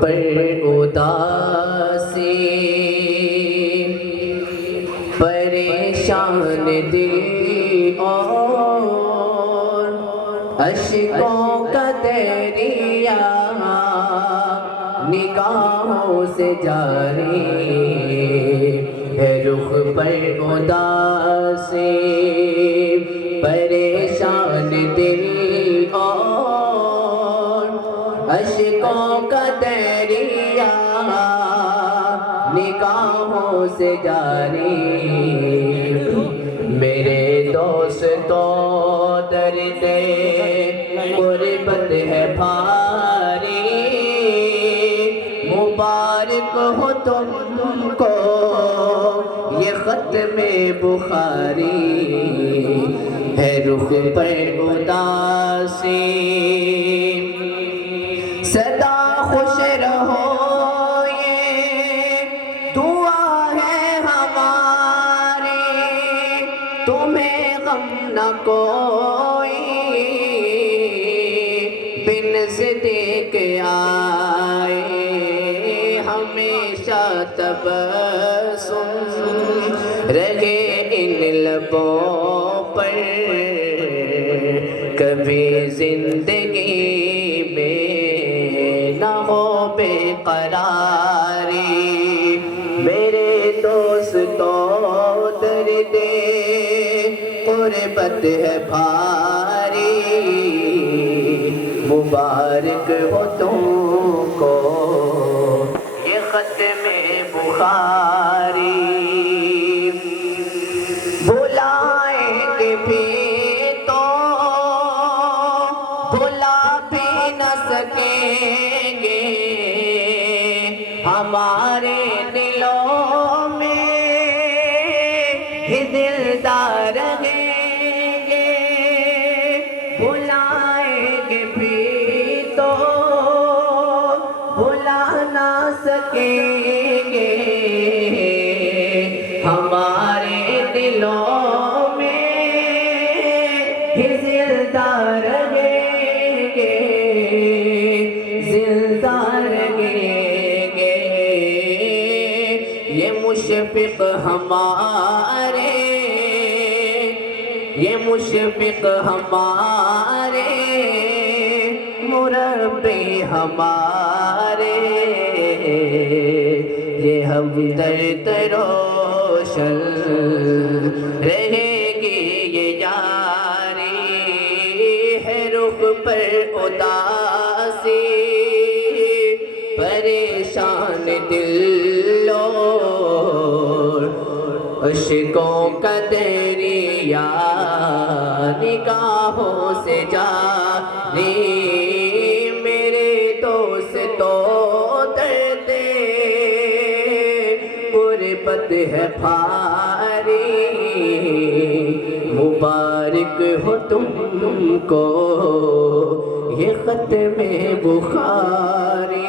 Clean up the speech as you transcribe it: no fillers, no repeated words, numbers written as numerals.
پر اداسی پریشان دل اور اشکوں کا دریا نگاہوں سے جاری ہے رخ پر اداسی پریشان دل اور اشکوں کا دریا نگاہوں سے جاری میرے دوستو درد غربت ہے بھاری مبارک ہو تم کو یہ ختم بخاری ہے رخ پر اداسی سدا خوش رہو یہ دعا ہے ہماری تمہیں غم نہ کوئی بن صدیق آئے ہمیشہ تبسم رہے ان لبوں پر کبھی زندگی میں نہ ہو بے قراری میرے دوستو درد غربت ہے بھاری مبارک ہو تم کو یہ ختم بخاری بلائیں گے بھی تو بلا بھی نہ سکیں گے ہمارے دلوں میں ہی دلدار رہیں گے بلائیں گے بھی تو بلا نہ سکیں گے ہمارے دلوں میں ہی زندہ رہیں گے زندہ رہیں گے یہ مشفق ہمارے یہ مشفق ہمارے مربی ہمارے یہ ہم درد روشن رہے گی یہ یاری ہے رخ پر اداسی پریشان دل اور اشکوں کا دریا نگاہوں سے جاری میرے دوستو درد غربت ہے بھاری مبارک ہو تم کو یہ ختم بخاری